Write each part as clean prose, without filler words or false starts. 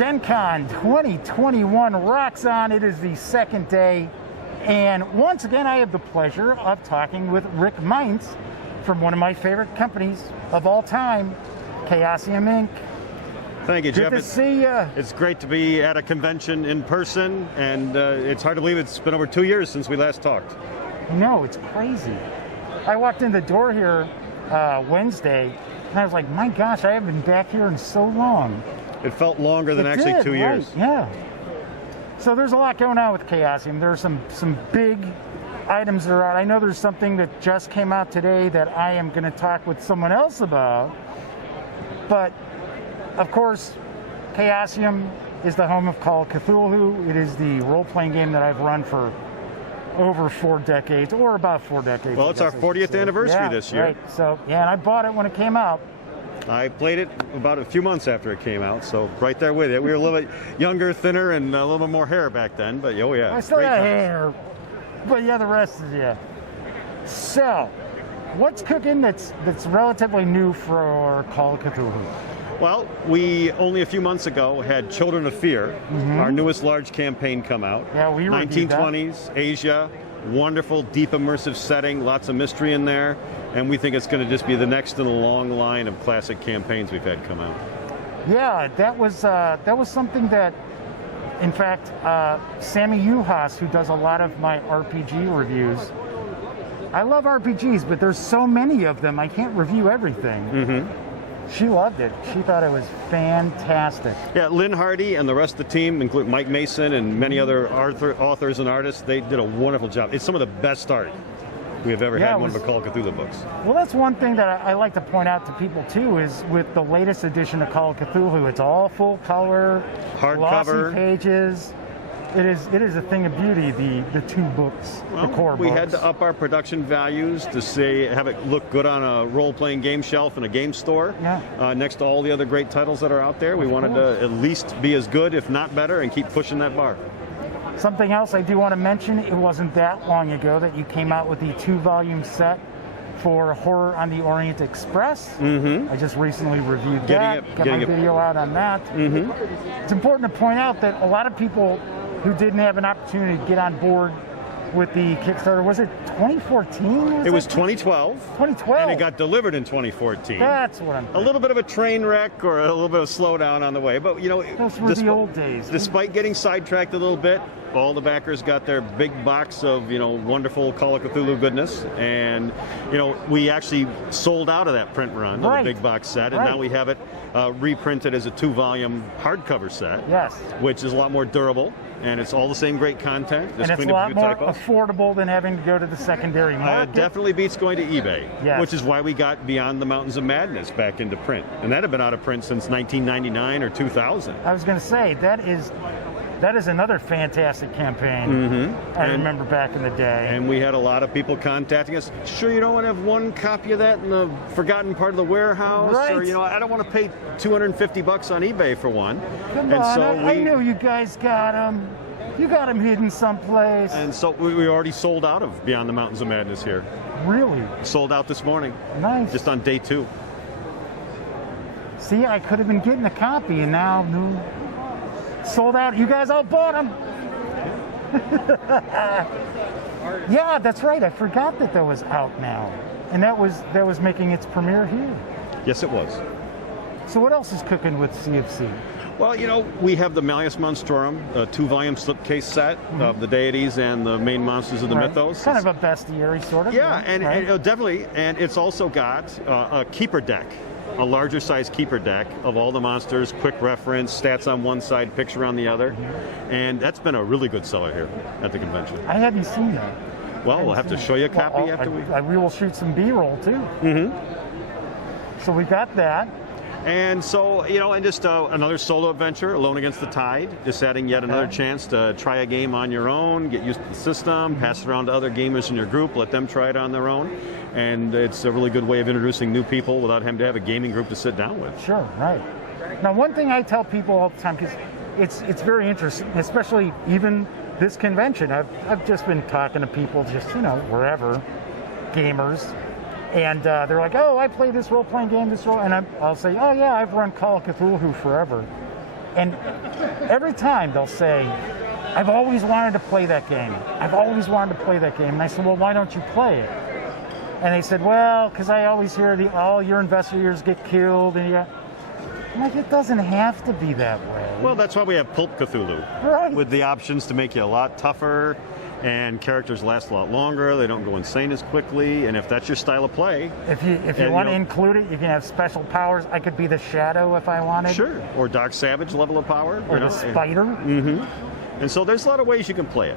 Gen Con 2021 rocks on. It is the second day. And once again, I have the pleasure of talking with Rick Meints from one of my favorite companies of all time, Chaosium Inc. Thank you, Jeff. Good to see you. It's great to be at a convention in person, and it's hard to believe it's been over 2 years since we last talked. No, it's crazy. I walked in the door here Wednesday, and I was like, my gosh, I haven't been back here in so long. It felt longer than actually 2 years. Right, yeah. So there's a lot going on with Chaosium. There's some big items that are out. I know there's something that just came out today that I am going to talk with someone else about. But, of course, Chaosium is the home of Call of Cthulhu. It is the role-playing game that I've run for over 4 decades, or about 4 decades. Well, it's our 40th anniversary this year. Right. So, yeah, and I bought it when it came out. I played it about a few months after it came out, so right there with it. We were a little bit younger, thinner, and a little bit more hair back then, but oh yeah. I still got hair, but yeah, the rest is yeah. So, what's cooking that's relatively new for Call of Cthulhu? Well, we only a few months ago had Children of Fear, our newest large campaign, come out. Yeah, we reviewed 1920s, Asia, wonderful, deep, immersive setting, lots of mystery in there, and we think it's going to just be the next in a long line of classic campaigns we've had come out. Yeah, that was something that, in fact, Sammy Uhas, who does a lot of my RPG reviews. I love RPGs, but there's so many of them, I can't review everything. She loved it. She thought it was fantastic. Yeah, Lynn Hardy and the rest of the team, including Mike Mason and many other authors and artists, they did a wonderful job. It's some of the best art we have ever had in one of the Call of Cthulhu books. Well, that's one thing that I like to point out to people, too, is with the latest edition of Call of Cthulhu, it's all full color, hardcover glossy pages. It is a thing of beauty, the 2 books, the core books. We had to up our production values to have it look good on a role-playing game shelf in a game store. Yeah. Next to all the other great titles that are out there, we wanted to at least be as good, if not better, and keep pushing that bar. Something else I do want to mention, it wasn't that long ago that you came out with the 2-volume set for Horror on the Orient Express. I just recently reviewed that, got my video out on that. It's important to point out that a lot of people who didn't have an opportunity to get on board with the Kickstarter, was it 2014? It was 2012. 2012. And it got delivered in 2014. That's what I'm thinking. A little bit of a train wreck or a little bit of slowdown on the way, but you know, those were the old days. Despite getting sidetracked a little bit, all the backers got their big box of, wonderful Call of Cthulhu goodness, and we actually sold out of that print run of the big box set, and now we have it reprinted as a 2-volume hardcover set. Yes. Which is a lot more durable. And it's all the same great content. And it's a lot more affordable than having to go to the secondary market. It definitely beats going to eBay, yes. Which is why we got Beyond the Mountains of Madness back into print. And that had been out of print since 1999 or 2000. I was going to say, that is another fantastic campaign. I remember back in the day. And we had a lot of people contacting us. Sure, you don't want to have one copy of that in the forgotten part of the warehouse? Right. Or, I don't want to pay $250 on eBay for one. Come on, I knew you guys got them. You got them hidden someplace. And so we already sold out of Beyond the Mountains of Madness here. Really? Sold out this morning. Nice. Just on day 2. See, I could have been getting a copy, and now sold out. You guys all bought them. Yeah, that's right. I forgot that was out now, and that was making its premiere here. Yes, it was. So what else is cooking with CFC? Well, we have the Malleus Monstrorum, a 2-volume slipcase set of the deities and the main monsters of the mythos. Kind of a bestiary, sort of. Yeah, and definitely. And it's also got a keeper deck, a larger size keeper deck of all the monsters, quick reference, stats on one side, picture on the other. And that's been a really good seller here at the convention. I hadn't seen that. Well, we'll have to show you a copy after we will shoot some B-roll, too. So we got that. And so, and just another solo adventure, Alone Against the Tide, just adding yet another chance to try a game on your own, get used to the system, pass it around to other gamers in your group, let them try it on their own. And it's a really good way of introducing new people without having to have a gaming group to sit down with. Sure, right. Now, one thing I tell people all the time, because it's very interesting, especially even this convention. I've just been talking to people just, wherever, gamers. And they're like, oh, I play this role-playing game, and I'll say, oh, yeah, I've run Call of Cthulhu forever. And every time they'll say, I've always wanted to play that game. I've always wanted to play that game. And I said, well, why don't you play it? And they said, well, because I always hear all your investigators get killed. And I'm like, it doesn't have to be that way. Well, that's why we have Pulp Cthulhu. Right. With the options to make you a lot tougher, and characters last a lot longer. They don't go insane as quickly. And if that's your style of play, if you want to include it, you can have special powers. I could be the Shadow if I wanted. Sure. Or Dark Savage level of power. Or the Spider. Mm-hmm. And so there's a lot of ways you can play it.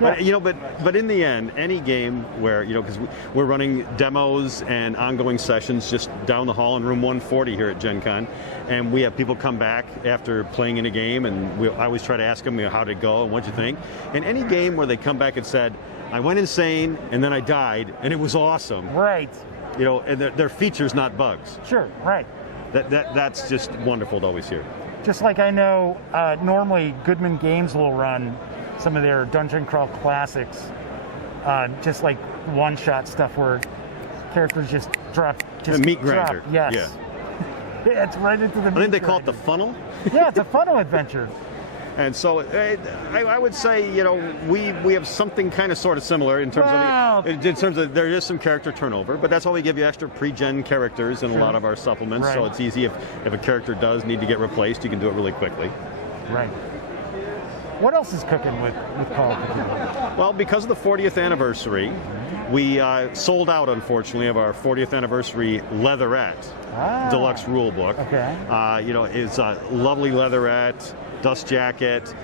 Yeah. But in the end, any game where, because we're running demos and ongoing sessions just down the hall in room 140 here at Gen Con, and we have people come back after playing in a game, and I always try to ask them, how did it go and what'd you think? And any game where they come back and said, I went insane and then I died and it was awesome. Right. And they're features, not bugs. Sure, right. That's just wonderful to always hear. Just like I know normally Goodman Games will run some of their Dungeon Crawl classics, just like one-shot stuff where characters just drop. Just meat grinder. Yes. Yeah. Yeah, it's right into the meat I think they call it grinder. the funnel. Yeah, it's a funnel adventure. And so I would say, we have something kind of sort of similar in terms of there is some character turnover, but that's why we give you extra pre-gen characters in a lot of our supplements. Right. So it's easy if a character does need to get replaced, you can do it really quickly. Right. What else is cooking with Call of Cthulhu? Well, because of the 40th anniversary, we sold out, unfortunately, of our 40th anniversary Leatherette Deluxe rule book. Okay. It's a lovely Leatherette dust jacket.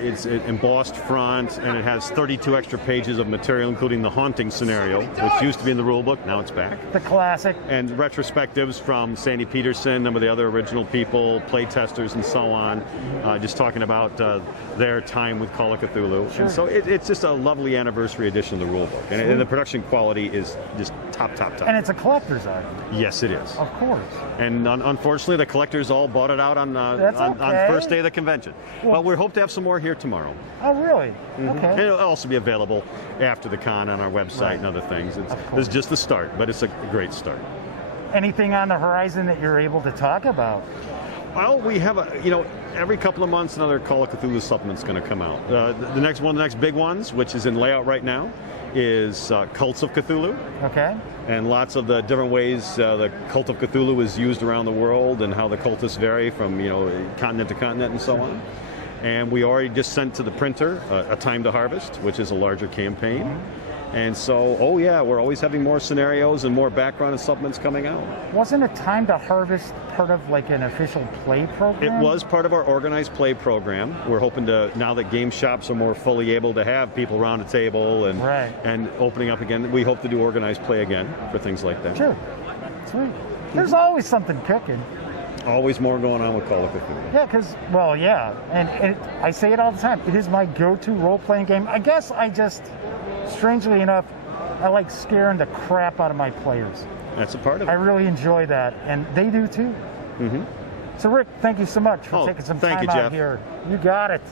It's an embossed front, and it has 32 extra pages of material, including the haunting scenario, which used to be in the rule book. Now it's back. The classic. And retrospectives from Sandy Peterson, some of the other original people, play testers, and so on, just talking about their time with Call of Cthulhu. Sure. And so it's just a lovely anniversary edition of the rule book. And the production quality is just top. And it's a collector's item. Yes, it is. Of course. And unfortunately, the collectors all bought it out on first day of the convention. Well, we hope to have some more here tomorrow. Oh, really? Okay. And it'll also be available after the con on our website and other things. It's just the start, but it's a great start. Anything on the horizon that you're able to talk about? Well, we have every couple of months another Call of Cthulhu supplement's going to come out. The next big ones, which is in layout right now, is Cults of Cthulhu. Okay. And lots of the different ways the Cult of Cthulhu is used around the world, and how the cultists vary from continent to continent and so on. And we already just sent to the printer A Time to Harvest, which is a larger campaign. And so, we're always having more scenarios and more background and supplements coming out. Wasn't A Time to Harvest part of like an official play program? It was part of our organized play program. We're hoping to, now that game shops are more fully able to have people around a table and opening up again, we hope to do organized play again for things like that. Sure. Sweet. There's always something cooking. Always more going on with Call of Cthulhu. Yeah, because, and I say it all the time, it is my go-to role-playing game. I guess strangely enough, I like scaring the crap out of my players. That's a part of it. I really enjoy that, and they do too. Mm-hmm. So Rick, thank you so much for taking some time out here. You got it.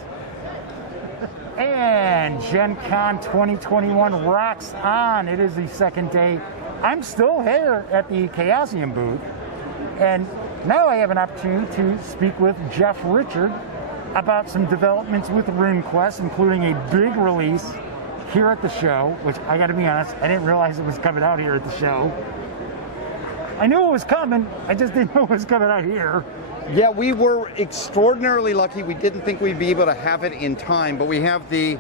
And Gen Con 2021 rocks on. It is the second day. I'm still here at the Chaosium booth, and now I have an opportunity to speak with Jeff Richard about some developments with RuneQuest, including a big release here at the show, which I got to be honest, I didn't realize it was coming out here at the show. I knew it was coming, I just didn't know it was coming out here. Yeah, we were extraordinarily lucky. We didn't think we'd be able to have it in time, but we have the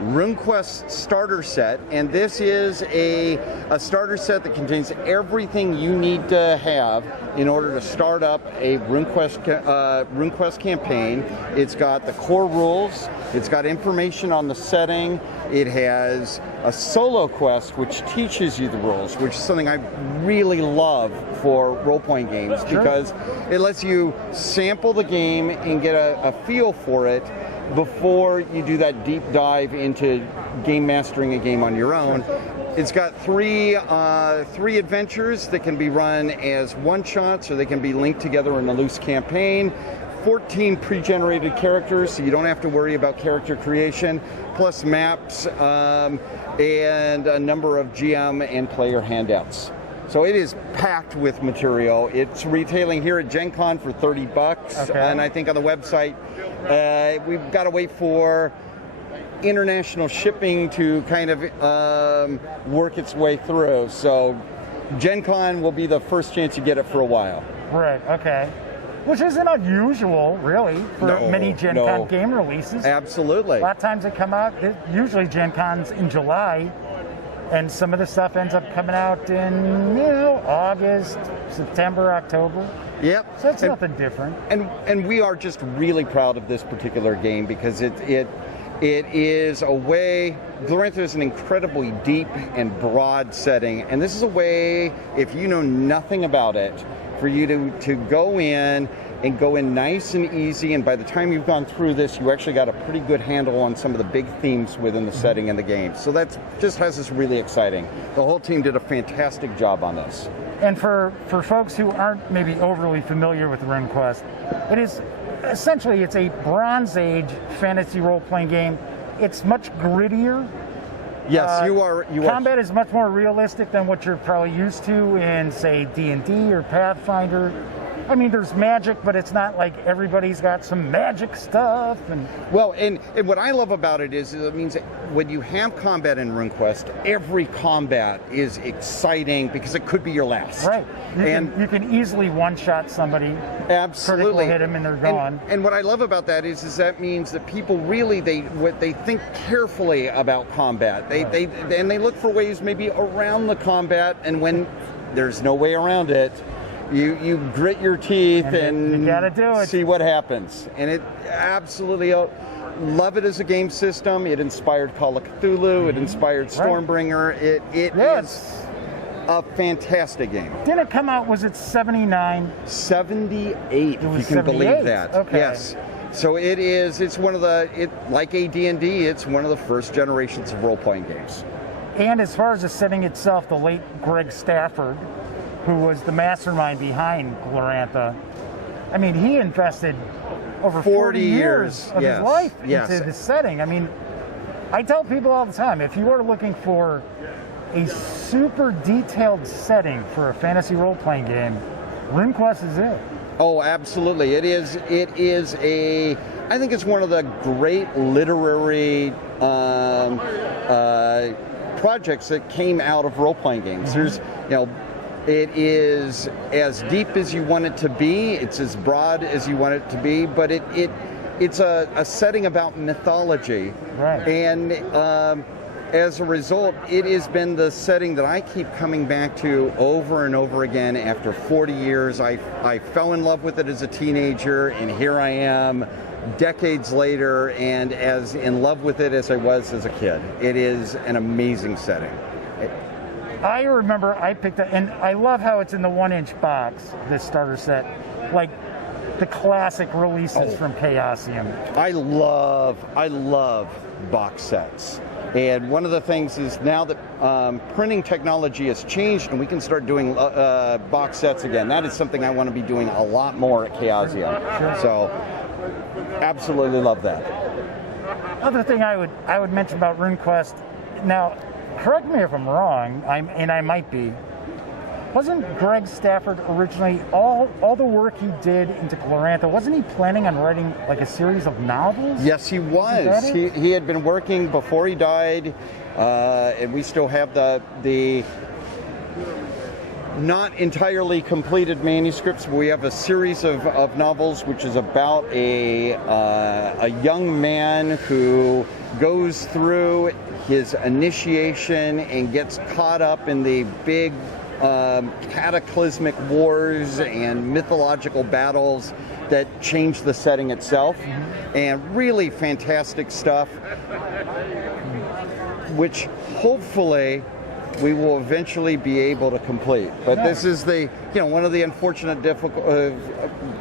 Runequest Starter Set, and this is a starter set that contains everything you need to have in order to start up a RuneQuest campaign. It's got the core rules, it's got information on the setting, it has a solo quest which teaches you the rules, which is something I really love for role-playing games because it lets you sample the game and get a feel for it before you do that deep dive into game mastering a game on your own. It's got three adventures that can be run as one-shots, or they can be linked together in a loose campaign. 14 pre-generated characters, so you don't have to worry about character creation, plus maps and a number of GM and player handouts. So it is packed with material. It's retailing here at Gen Con for $30, Okay. and I think on the website we've got to wait for international shipping to kind of work its way through. So Gen Con will be the first chance you get it for a while. Right, okay. Which isn't unusual, really, for many Gen Con game releases. Absolutely. A lot of times they come out, usually Gen Con's in July, and some of the stuff ends up coming out in, August, September, October. Yep. So it's nothing different. And we are just really proud of this particular game because it is a way. Glorantha is an incredibly deep and broad setting, and this is a way, if you know nothing about it, for you to go in and go in nice and easy, and by the time you've gone through this, you actually got a pretty good handle on some of the big themes within the setting and the game. So that just has us really exciting. The whole team did a fantastic job on this. And for folks who aren't maybe overly familiar with RuneQuest, it is essentially, it's a Bronze Age fantasy role-playing game. It's much grittier. Yes, you are. Combat is much more realistic than what you're probably used to in, say, D&D or Pathfinder. I mean, there's magic, but it's not like everybody's got some magic stuff. And what I love about it is it means that when you have combat in RuneQuest, every combat is exciting because it could be your last. Right. You can easily one-shot somebody. Absolutely. Critical hit them and they're gone. And what I love about that is that means that people really they think carefully about combat. They look for ways maybe around the combat, and when there's no way around it, you grit your teeth and you gotta do it. See what happens. And it absolutely love it as a game system. It inspired Call of Cthulhu. It inspired Stormbringer. It is a fantastic game. Didn't it come out, was it 79? 78, if you can 78? believe that. Okay. Yes. So it's one of like AD&D, it's one of the first generations of role-playing games. And as far as the setting itself, the late Greg Stafford, who was the mastermind behind Glorantha, I mean, he invested over 40 years of his life into the setting. I mean, I tell people all the time, if you are looking for a super detailed setting for a fantasy role-playing game, RuneQuest is it. Oh, absolutely. It is I think it's one of the great literary projects that came out of role-playing games. There's, it is as deep as you want it to be. It's as broad as you want it to be, but it's a setting about mythology. Right. And as a result, it has been the setting that I keep coming back to over and over again after 40 years. I fell in love with it as a teenager, and here I am decades later, and as in love with it as I was as a kid. It is an amazing setting. I remember I picked up, and I love how it's in the 1-inch box, this starter set, like the classic releases from Chaosium. I love box sets. And one of the things is now that printing technology has changed and we can start doing box sets again. That is something I want to be doing a lot more at Chaosium. Sure. So, absolutely love that. Other thing I would mention about RuneQuest, now, correct me if I'm wrong, and I might be. Wasn't Greg Stafford originally, all the work he did into Glorantha, wasn't he planning on writing like a series of novels? Yes, he was. He had been working before he died, and we still have the not entirely completed manuscripts, but we have a series of novels which is about a young man who goes through his initiation and gets caught up in the big cataclysmic wars and mythological battles that change the setting itself. And really fantastic stuff, which hopefully we will eventually be able to complete. But this is one of the unfortunate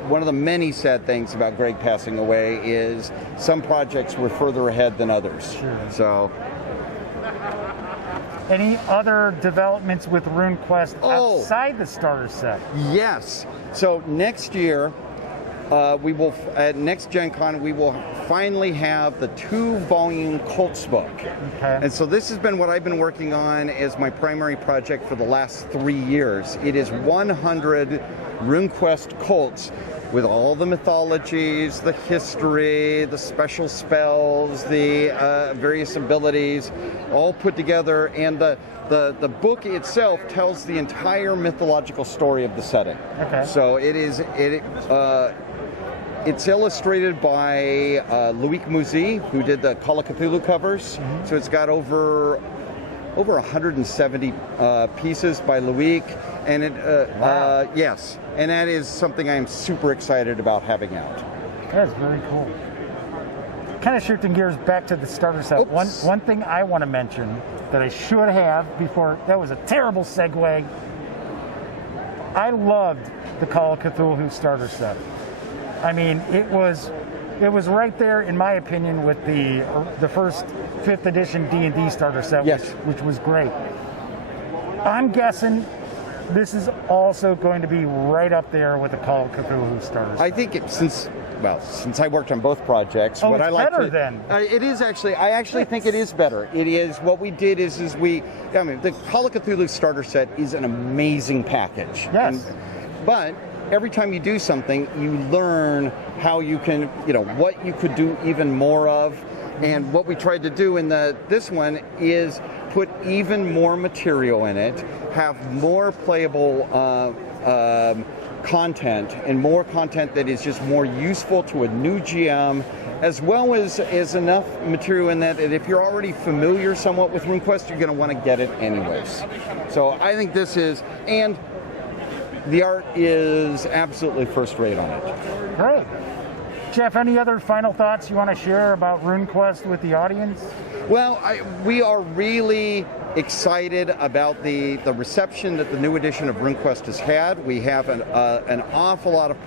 one of the many sad things about Greg passing away is some projects were further ahead than others. Sure. So. Any other developments with RuneQuest outside the starter set? Yes. So next year, we will, at next Gen Con, we will finally have the 2-volume Cults book. Okay. And so this has been what I've been working on as my primary project for the last 3 years. It is 100 RuneQuest Cults with all the mythologies, the history, the special spells, the various abilities, all put together. And the book itself tells the entire mythological story of the setting. Okay. So it's illustrated by Loic Mouzy, who did the Call of Cthulhu covers. Mm-hmm. So it's got over 170 pieces by Loic, and Wow. yes, and that is something I'm super excited about having out. That's very cool. Kind of shifting gears back to the starter set. Oops. One thing I want to mention that I should have before, that was a terrible segue. I loved the Call of Cthulhu starter set. I mean, it was right there, in my opinion, with the first 5th edition D&D starter set, Yes. which was great. I'm guessing this is also going to be right up there with the Call of Cthulhu starter set. I think since I worked on both projects, Oh, what it's I like better to, then. It is actually. I actually think it is better. It is what we did is the Call of Cthulhu starter set is an amazing package. Yes. But every time you do something, you learn how you can, what you could do even more of. And what we tried to do in this one is put even more material in it, have more playable content, and more content that is just more useful to a new GM, as well as enough material in that if you're already familiar somewhat with RuneQuest, you're going to want to get it anyways. So I think this is, and the art is absolutely first rate on it. Great. Jeff, any other final thoughts you want to share about RuneQuest with the audience? Well, we are really excited about the reception that the new edition of RuneQuest has had. We have an awful lot of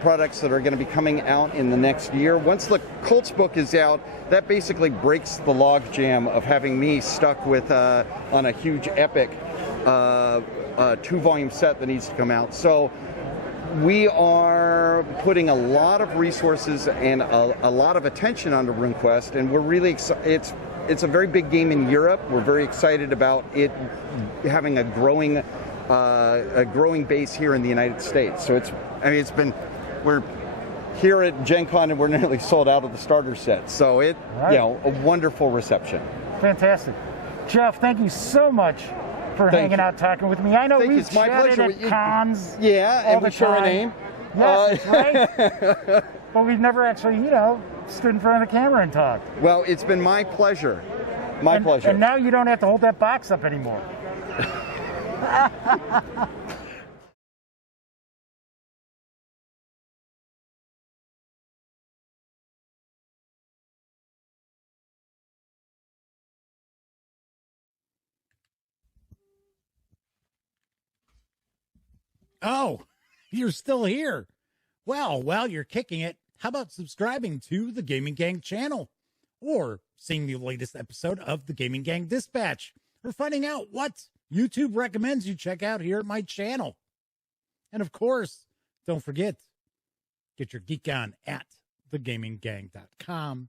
products that are going to be coming out in the next year. Once the Cults book is out, that basically breaks the logjam of having me stuck with on a huge epic 2-volume set that needs to come out. So we are putting a lot of resources and a lot of attention onto RuneQuest, and we're really excited. It's a very big game in Europe. We're very excited about it having a growing base here in the United States. So we're here at Gen Con and we're nearly sold out of the starter set. So a wonderful reception. Fantastic. Jeff, thank you so much for hanging out talking with me. I know we've chatted at cons. Yeah, and we share a name. Yes, that's right. But we've never actually, stood in front of the camera and talked. Well, it's been my pleasure. My pleasure. And now you don't have to hold that box up anymore. Oh, you're still here. Well, while you're kicking it, how about subscribing to the Gaming Gang channel? Or seeing the latest episode of the Gaming Gang Dispatch? Or finding out what YouTube recommends you check out here at my channel? And of course, don't forget, get your geek on at thegaminggang.com.